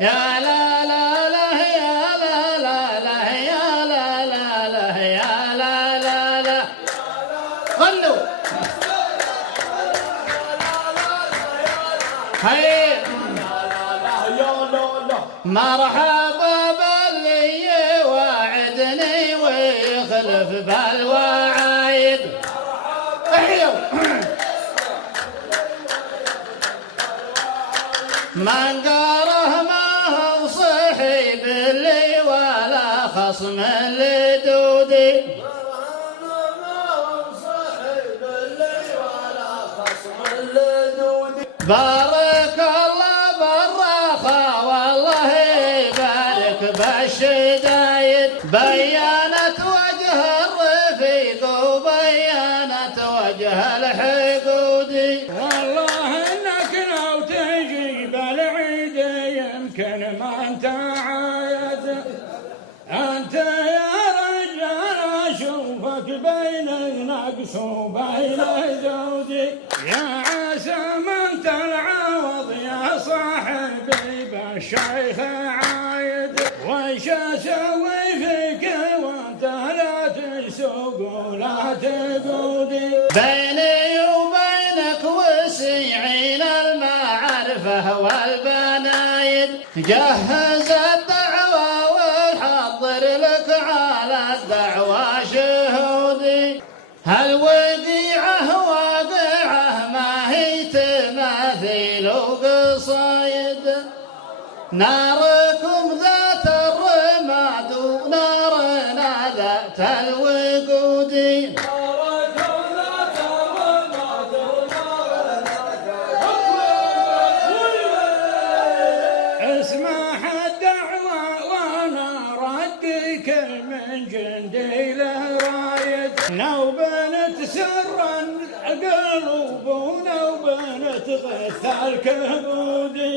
يا لا لا لا يا لا لا لا يا لا لا لا يا لا لا لا. غنوا هي مرحبا باللي يوعدني ويخلف بالوعايد. من قاره ما هو صحيب لي ولا خصم لدودي. بارك الله بالرخاء والله يبارك بالشدايد. بيانت وجه الرفيق وبيانت وجه الحقودي. والله انك لو تجي بالعيد يمكن ما انت عايد. انت يا رجال اشوفك بين النقص وبين زودي. يا عسى من العوض يا صاحبي بالشيخ عايد. وش اسوي فيك وانت لا تسوق ولا تقودي. بيني وبينك وسيعين المعرفة والبنايد. جهز الدعوة وحضر لك على الدعوة شهودي. هالوقيعة واقعة ما هي تماثيل وقصايد. ناركم ذات الرماد ونارنا ذات الوقود. اسمع الدعوة وانا ردك من جندي له رايد. نوبنت سرا قلوب ونوبنت غث الكبودي.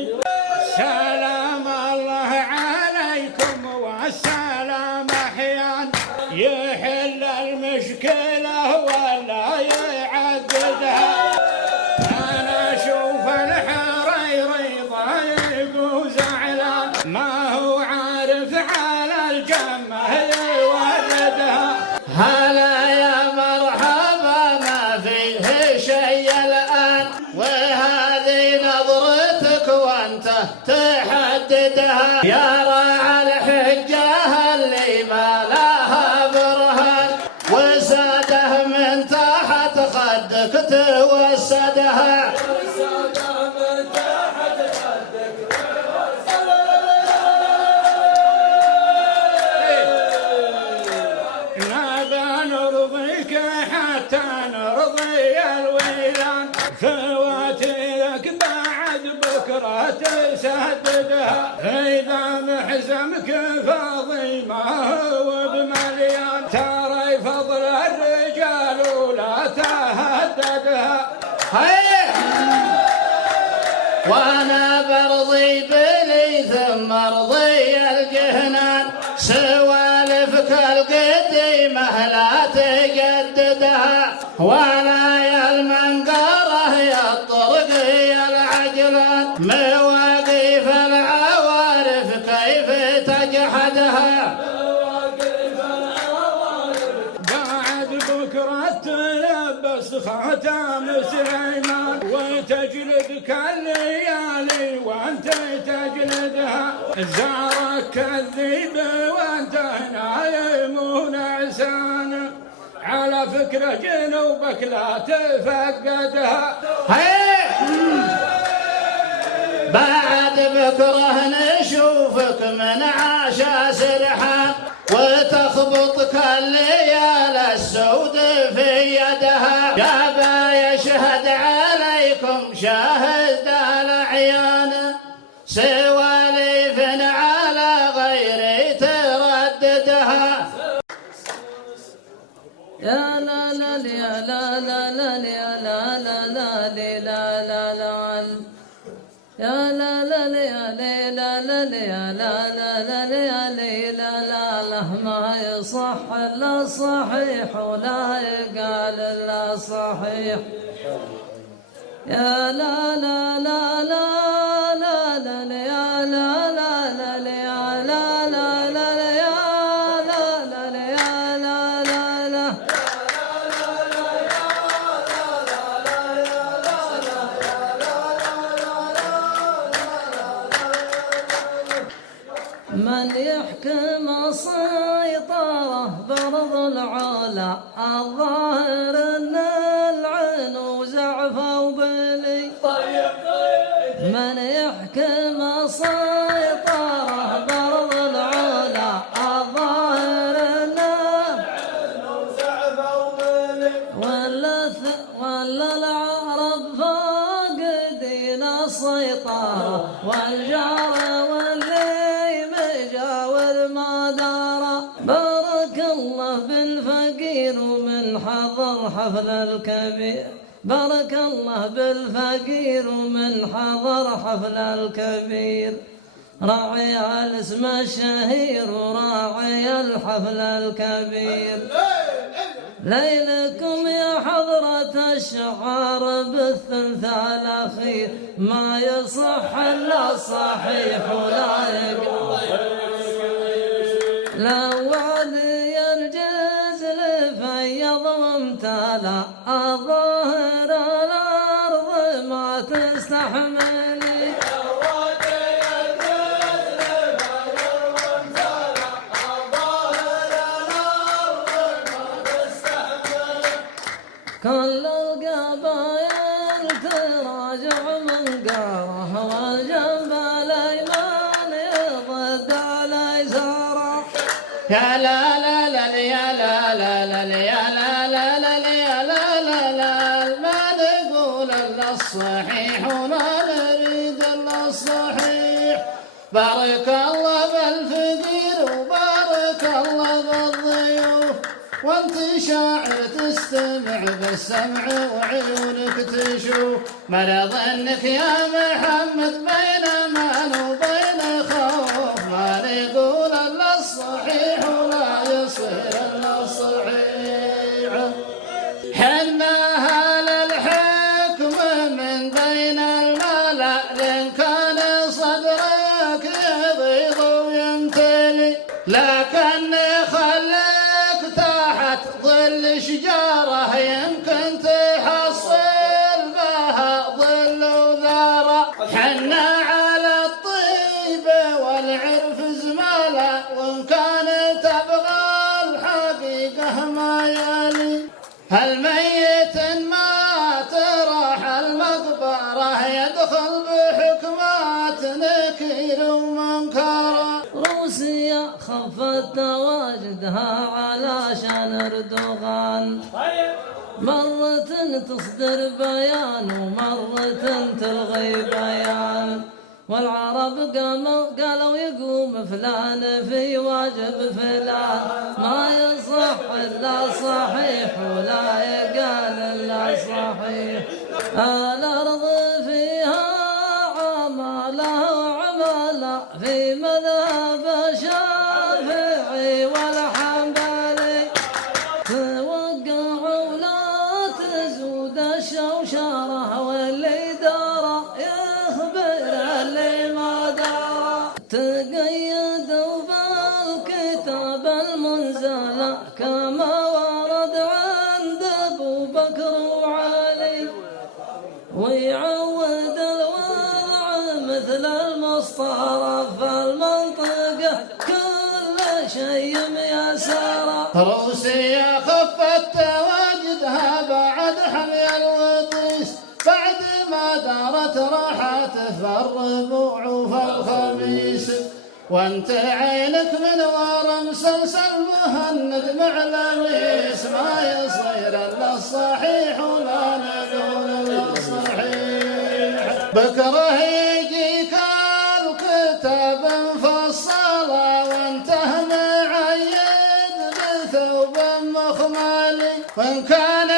سلام الله عليكم والسلام احيان. يحل المشكلة ولا يعددها. انا اشوف الحريري ضايق وزعلان. ما هو عارف على الجمه يوردها. هلا يا مرحبا ما فيه شيء الآن. وهذه نظرتك وانت تحددها. يا راعى الحجة اللي ما لها برهان. وساده من تحت خدك توسدها. نرضيك حتى نرضي الويلان. فواتيرك بعد بكرة تسددها. إذا محزمك فاضي ما هو بمليان. ترى فضل الرجال ولا تهددها. وانا برضي بلي ثم ارضي الجهنان. سوالفك القديمة لا تجددها. ولا يا المنقرة يا الطرق يا العجلان. مواقف العوارف كيف تجحدها. بعد بكرة تلبس خاتم سليمان. وتجلدك الليالي وانت تجلدها. زارك الذيب وانت نايم ونعسان. على فكرة جنوبك لا تفقدها. بعد بكره نشوفك من عاشا سرحان. وتخبطك الليالي السود في يدها. جابا يشهد عليكم شاهد الأعيان. سواليف على غيري ترددها. يا لا لا يا لا لا لا يا لا لا لا لا لا لا يا لا لا يا لا لا يا لا لا يا لا لا لا. ما يصح الا صحيح ولا يقال الا صحيح. يا لا لا لا لا لا لا يا لا لا من يحكم السيطرة برض العلا الظاهر ان العين وزعفه وبلي من يحكم السيطرة برض العلا الظاهر ان العين وزعفه وبلي ولا العرب فاقدين السيطرة والجار بالفقير ومن حضر حفل الكبير بارك الله بالفقير ومن حضر حفل الكبير راعي الاسم الشهير وراعي الحفل الكبير ليلكم يا حضرة الشعار بالثلث الأخير ما يصح إلا الصحيح ولا يقال لوالي الجزل فيض وامتلأ الظاهر الأرض ما تستحملي كل القبائل تراجع من قاره والجنب الأيمن يضد على يساره يا لا لا لا يا لا لا لا يا لا لا لا يا لا لا لا ما نقول الا الصحيح ولا نريد الا الصحيح بارك الله بالفقير وبارك الله بالضيوف وانت شاعر تستمع بالسمع وعيونك تشوف ما ظنك يا محمد بين امان وبين خوف ما نقول الا الصحيح ولا يصير الا الصحيح حنا اهل الحكم من بين الملا لان كان صدرك يضيض ويمتلي لكن خليك تحت ظل شجاره يمكن تحصل بها ظل وذره حنا على الطيبه والعرف زماله وان كان تبغى الحقيقه ما يلي الميت ما تراح المقبره يدخل بحكمات نكير ومنكره روسيا خفت تواجدها علشان اردوغان مرة تصدر بيان ومرة تلغي بيان والعرب قالوا يقوم فلان في واجب فلان ما يصح الا صحيح ولا يقال الا صحيح الارض فيها عماله وعماله في مذهب الشافعي والحنبلي توقع ولا تزود الشوشره واللي دار يخبر اللي ما دار تقيدوا بالكتاب المنزل كما ورد عند ابو بكر وعلي ويعود الوضع مثل المسطره في المنطقه كل شيء ميسره روسيا خفت تواجدها بعد حمي الوطيس بعد ما دارت راحت في الربوع وفي الخميس وانت عينك من ورا مسلسل مهند معلميس ما يصير الا الصحيح ولا نقول الا الصحيح بكره يجيك الكتاب مفصله وانته معيد بثوب مخملي وان كان